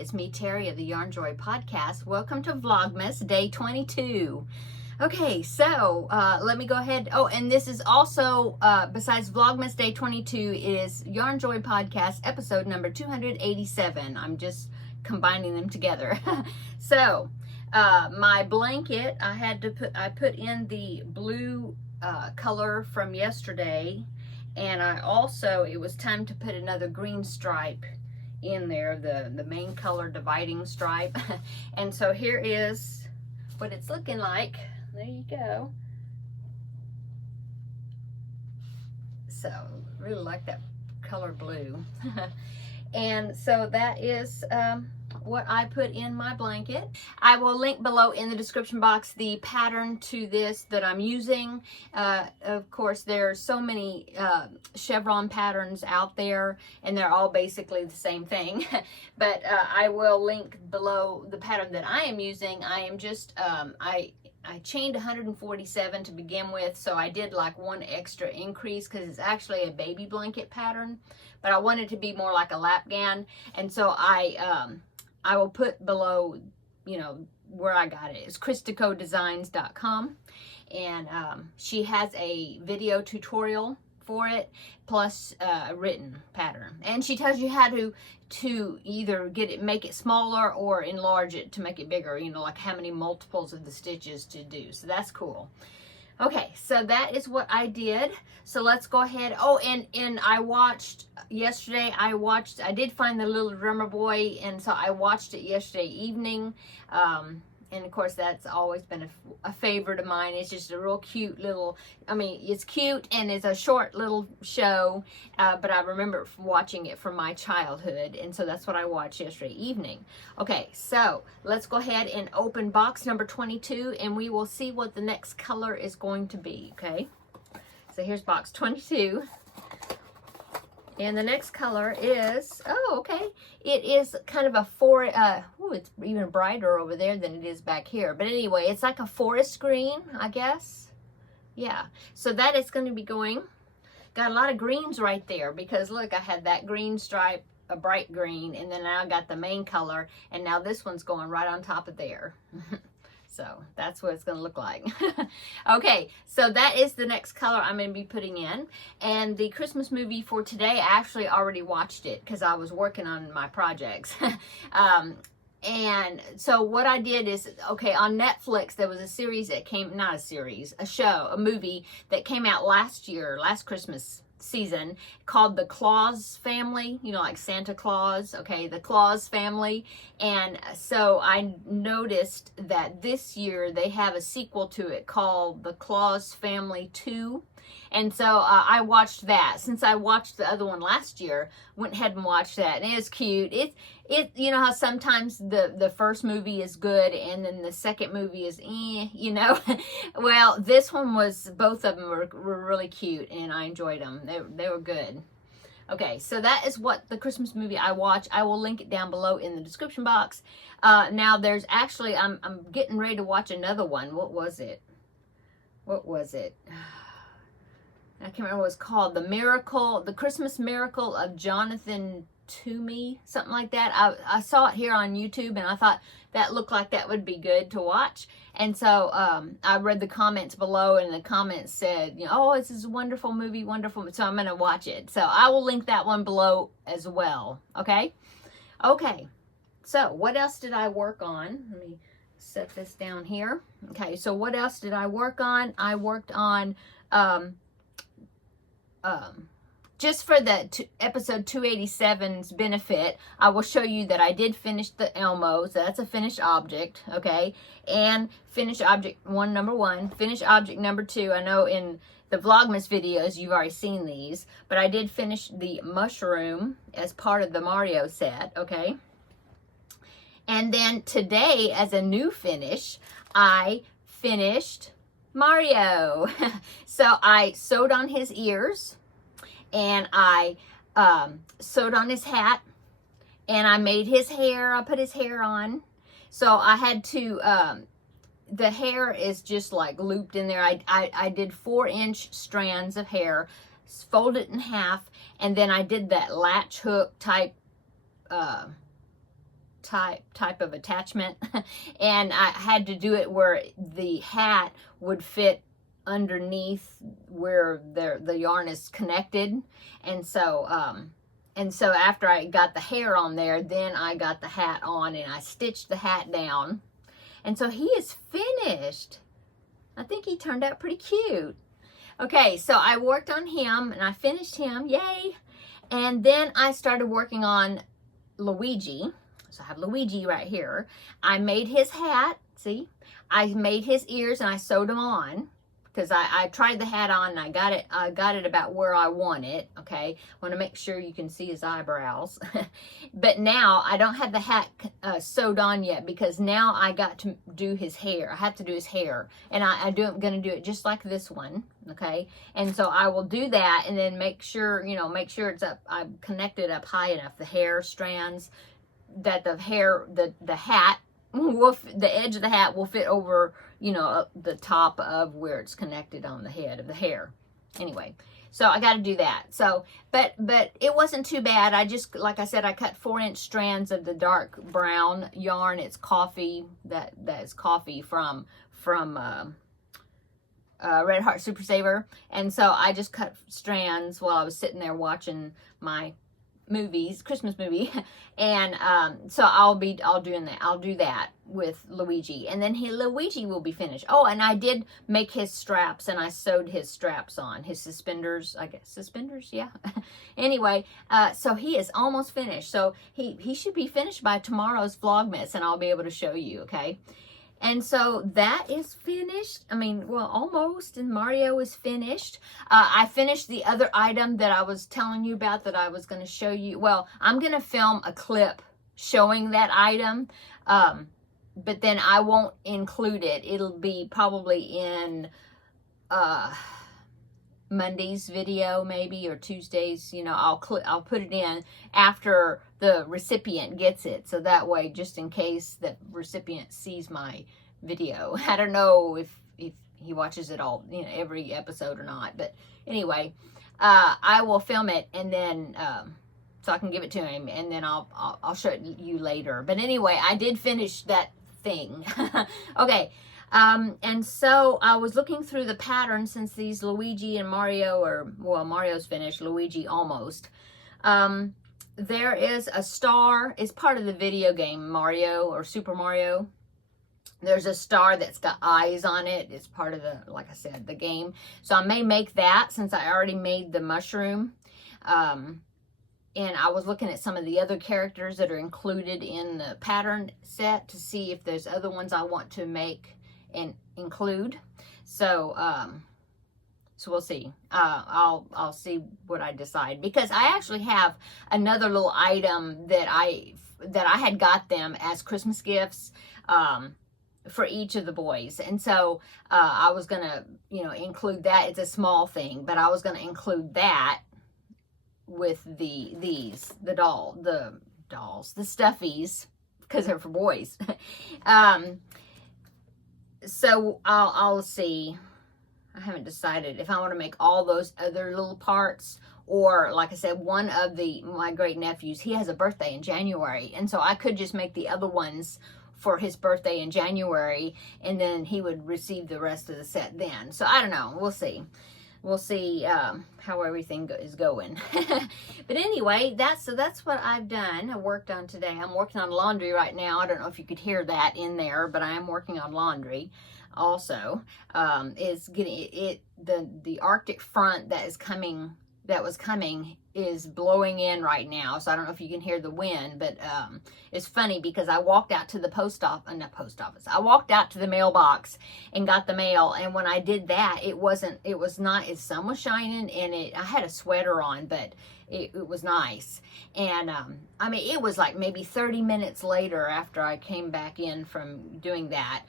it's me, Terry of the Yarn Joy podcast. Welcome to Vlogmas Day 22. Okay, so let me go ahead. Oh, and this is also, besides Vlogmas Day 22, is Yarn Joy podcast episode number 287. I'm just combining them together. So, my blanket, I put in the blue color from yesterday, and it was time to put another green stripe in there, the main color dividing stripe. And so here is what it's looking like. There you go. So really like that color blue. And so that is what I put in my blanket. I will link below in the description box the pattern to this that I'm using. Of course, there are so many chevron patterns out there, and they're all basically the same thing. But I will link below the pattern that I am using. I am just, I chained 147 to begin with, so I did like one extra increase because it's actually a baby blanket pattern, but I wanted to be more like a lap gown, and so I will put below, where I got it. It's christicodesigns.com, and she has a video tutorial for it, plus a written pattern, and she tells you how to either make it smaller or enlarge it to make it bigger, like how many multiples of the stitches to do. So that's cool. Okay, so that is what I did. So let's go ahead. Oh, and I watched yesterday, I did find the little drummer boy, and so I watched it yesterday evening. And of course, that's always been a favorite of mine. It's just a real cute little, it's cute and it's a short little show, but I remember watching it from my childhood, and so that's what I watched yesterday evening. Okay, so let's go ahead and open box number 22, and we will see what the next color is going to be, okay? So here's box 22. And the next color is, it is kind of a it's even brighter over there than it is back here. But anyway, it's like a forest green, I guess. Yeah, so that is going to be going. Got a lot of greens right there because look, I had that green stripe, a bright green, and then now I got the main color, and now this one's going right on top of there. So that's what it's going to look like. Okay, so that is the next color I'm going to be putting in. And the Christmas movie for today, I actually already watched it because I was working on my projects. And so what I did is, on Netflix, there was a series that a movie that came out last Christmas season, called The Claus Family, like Santa Claus, the Claus Family. And so I noticed that this year they have a sequel to it called The Claus Family 2. And so I watched that. Since I watched the other one last year, went ahead and watched that, and it's cute. You know how sometimes the first movie is good and then the second movie is Well, this one both of them were really cute, and I enjoyed them. They were good. Okay, so that is what the Christmas movie I watched. I will link it down below in the description box. Now there's actually, I'm getting ready to watch another one. What was it? I can't remember what it's called. The Christmas Miracle of Jonathan Toomey, something like that. I saw it here on YouTube, and I thought that looked like that would be good to watch. And so I read the comments below, and the comments said, oh, this is a wonderful movie, wonderful. So I'm going to watch it. So I will link that one below as well. Okay. So what else did I work on? Let me set this down here. Okay. So what else did I work on? I worked on, just for the episode 287's benefit, I will show you that I did finish the Elmo. So that's a finished object, okay? And finished object number one, finished object number two. I know in the Vlogmas videos you've already seen these, but I did finish the mushroom as part of the Mario set, okay? And then today, as a new finish, I finished Mario. So I sewed on his ears, and I sewed on his hat, and I made his hair. I put his hair on. So I had to, the hair is just like looped in there. I did 4-inch strands of hair, folded it in half, and then I did that latch hook type type of attachment. And I had to do it where the hat would fit underneath where the yarn is connected. And so after I got the hair on there, then I got the hat on and I stitched the hat down. And so he is finished. I think he turned out pretty cute. Okay, so I worked on him and I finished him, yay. And then I started working on Luigi. So I have Luigi right here. I made his hat, see? I made his ears and I sewed them on, because I tried the hat on and I got it about where I want it, okay? I want to make sure you can see his eyebrows. But now I don't have the hat sewed on yet, because now I got to do his hair. I have to do his hair, and I'm going to do it just like this one, okay? And so I will do that, and then make sure it's up, I'm connected up high enough, the hair strands, that the hat, the edge of the hat will fit over, the top of where it's connected on the head of the hair. Anyway, so I got to do that. So, but it wasn't too bad. I just, like I said, I cut 4-inch strands of the dark brown yarn. It's coffee. That is coffee from Red Heart Super Saver. And so I just cut strands while I was sitting there watching my Christmas movie, and so I'll do that with Luigi, and then Luigi will be finished. Oh, and I did make his straps, and I sewed his straps on, his suspenders, I guess, yeah. Anyway, so he is almost finished, so he should be finished by tomorrow's Vlogmas, and I'll be able to show you, okay? And so that is finished. I mean, well, almost. And Mario is finished. I finished the other item that I was telling you about that I was going to show you. Well, I'm going to film a clip showing that item. But then I won't include it. It'll be probably in Monday's video, maybe, or Tuesday's. I'll put it in after the recipient gets it, so that way, just in case the recipient sees my video. I don't know if he watches it all, every episode or not, but anyway, I will film it, and then so I can give it to him, and then I'll show it you later. But anyway, I did finish that thing. Okay. And so I was looking through the pattern, since these Luigi and Mario Mario's finished, Luigi almost. There is a star, it's part of the video game Mario or Super Mario. There's a star that's got eyes on it. It's part of like I said, the game. So I may make that, since I already made the mushroom. And I was looking at some of the other characters that are included in the pattern set to see if there's other ones I want to make and include. So so we'll see. I'll see what I decide, because I actually have another little item that I had got them as Christmas gifts for each of the boys, and so I was gonna include that. It's a small thing, but I was gonna include that with the dolls, the stuffies, because they're for boys. So I'll see. I haven't decided if I want to make all those other little parts, or, like I said, one of my great nephews, he has a birthday in January, and so I could just make the other ones for his birthday in January, and then he would receive the rest of the set then. So I don't know. We'll see. We'll see how everything is going. But anyway, that's what I've done. I worked on today. I'm working on laundry right now. I don't know if you could hear that in there, but I am working on laundry also. It's getting the Arctic front that was coming is blowing in right now, so I don't know if you can hear the wind, but it's funny because I walked out to the I walked out to the mailbox and got the mail, and when I did that, the sun was shining, and I had a sweater on, but it was nice. And I mean, it was like maybe 30 minutes later, after I came back in from doing that,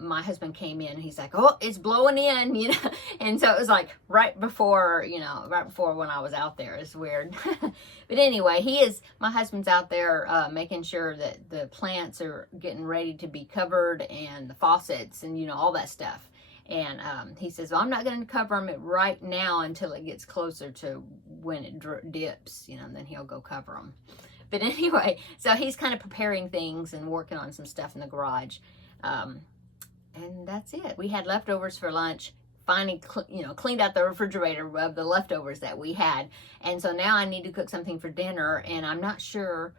my husband came in, and he's like, oh, it's blowing in, and so it was like right before when I was out there. It's weird. But anyway, my husband's out there making sure that the plants are getting ready to be covered, and the faucets, and all that stuff. And he says, well, I'm not going to cover them right now until it gets closer to when it dips, and then he'll go cover them. But anyway, so he's kind of preparing things and working on some stuff in the garage. And that's it. We had leftovers for lunch. Finally, cleaned out the refrigerator of the leftovers that we had. And so now I need to cook something for dinner, and I'm not sure.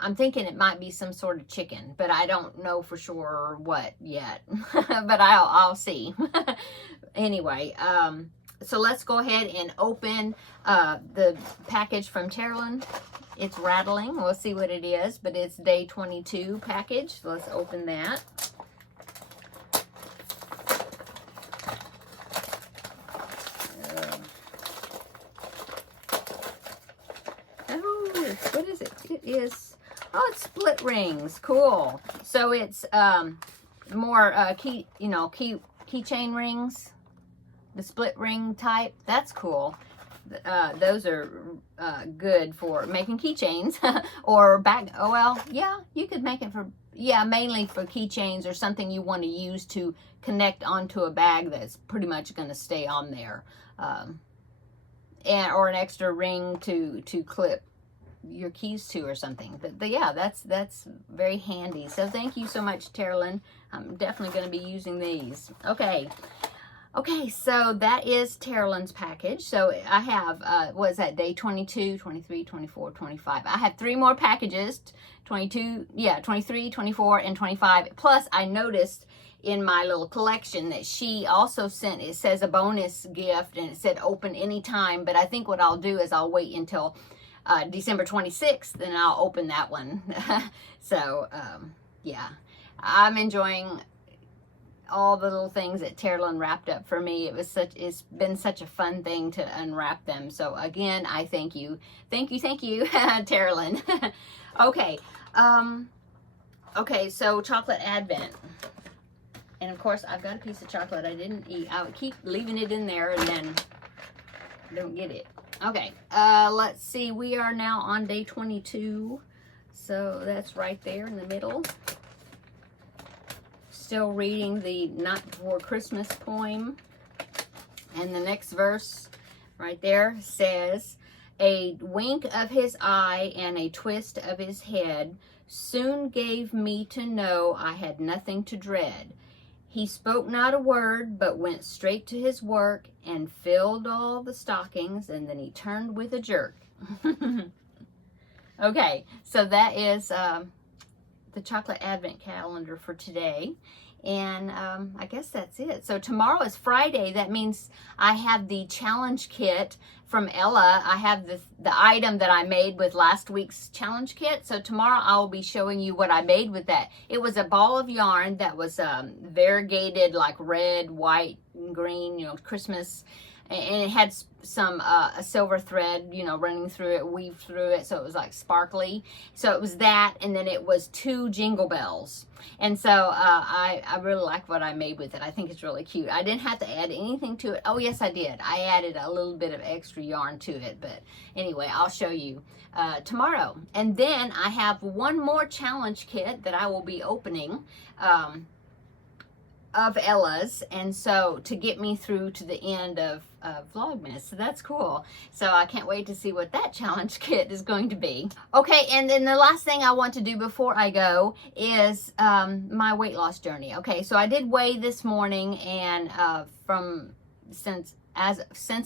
I'm thinking it might be some sort of chicken, but I don't know for sure what yet. But I'll see. Anyway, so let's go ahead and open the package from Terri. It's rattling. We'll see what it is, but it's day 22 package. Let's open that. What is it? It is, oh, it's split rings. Cool. So it's more keychain rings, the split ring type. That's cool. Those are good for making keychains or bag. Oh, well, yeah, you could make it for, yeah, mainly for keychains or something you want to use to connect onto a bag that's pretty much going to stay on there. Or an extra ring to clip your keys to or something. But yeah, that's very handy. So thank you so much, Terri. I'm definitely going to be using these. Okay, so that is Terri's package. So I have, what is that, day 22, 23, 24, 25. I have 3 more packages, 23, 24, and 25. Plus, I noticed in my little collection that she also sent, it says a bonus gift, and it said open anytime. But I think what I'll do is I'll wait until December 26th, and I'll open that one. So, yeah, I'm enjoying all the little things that Terri wrapped up for me. It's been such a fun thing to unwrap them. So again, I thank you, Terri. Okay, okay, so chocolate advent. And of course, I've got a piece of chocolate I didn't eat. I would keep leaving it in there and then don't get it. Okay, let's see. We are now on day 22. So that's right there in the middle. Still reading the Night Before Christmas poem. And the next verse right there says, a wink of his eye and a twist of his head soon gave me to know I had nothing to dread. He spoke not a word, but went straight to his work and filled all the stockings, and then he turned with a jerk. Okay, so that is the chocolate advent calendar for today. And I guess that's it. So tomorrow is Friday. That means I have the challenge kit from Ella. I have the item that I made with last week's challenge kit. So tomorrow I will be showing you what I made with that. It was a ball of yarn that was variegated, like red, white, and green, Christmas. And it had some a silver thread, running through it, weaved through it, so it was like sparkly. So it was that, and then it was 2 jingle bells. And so I really like what I made with it. I think it's really cute. I didn't have to add anything to it. Oh, yes, I did. I added a little bit of extra yarn to it. But anyway, I'll show you tomorrow. And then I have one more challenge kit that I will be opening of Ella's, and so to get me through to the end of Vlogmas. So that's cool. So I can't wait to see what that challenge kit is going to be. Okay, and then the last thing I want to do before I go is my weight loss journey. Okay, so I did weigh this morning, and since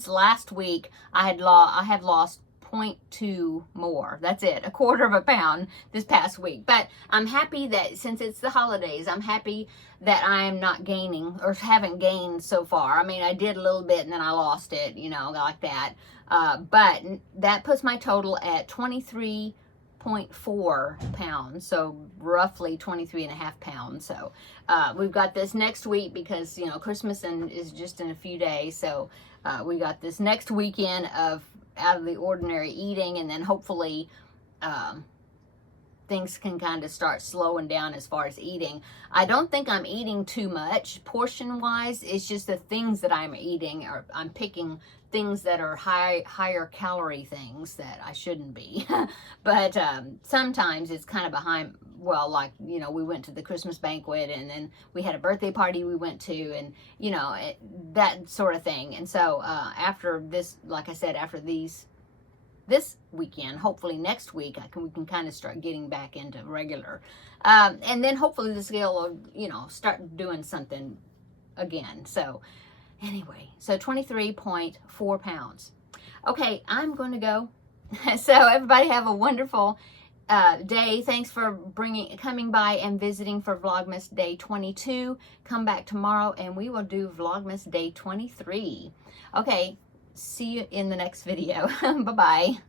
last week I have lost 0.2 more. That's it, a quarter of a pound this past week. But I'm happy that since it's the holidays, I'm happy that I am not gaining or haven't gained so far. I mean, I did a little bit and then I lost it, like that. But that puts my total at 23.4 pounds, so roughly 23 and a half pounds. So we've got this next week because Christmas is just in a few days. So we got this next weekend of out of the ordinary eating, and then hopefully things can kind of start slowing down as far as eating. I don't think I'm eating too much portion wise. It's just the things that I'm eating, or I'm picking things that are higher calorie things that I shouldn't be. But sometimes it's kind of behind, well, like, we went to the Christmas banquet, and then we had a birthday party we went to, and, that sort of thing. And so after this, like I said, after these this weekend. Hopefully next week we can kind of start getting back into regular. And then hopefully the scale will, you know, start doing something again. So anyway, so 23.4 pounds. Okay, I'm going to go. So everybody have a wonderful day. Thanks for coming by and visiting for Vlogmas Day 22. Come back tomorrow and we will do Vlogmas Day 23. Okay, see you in the next video. Bye-bye.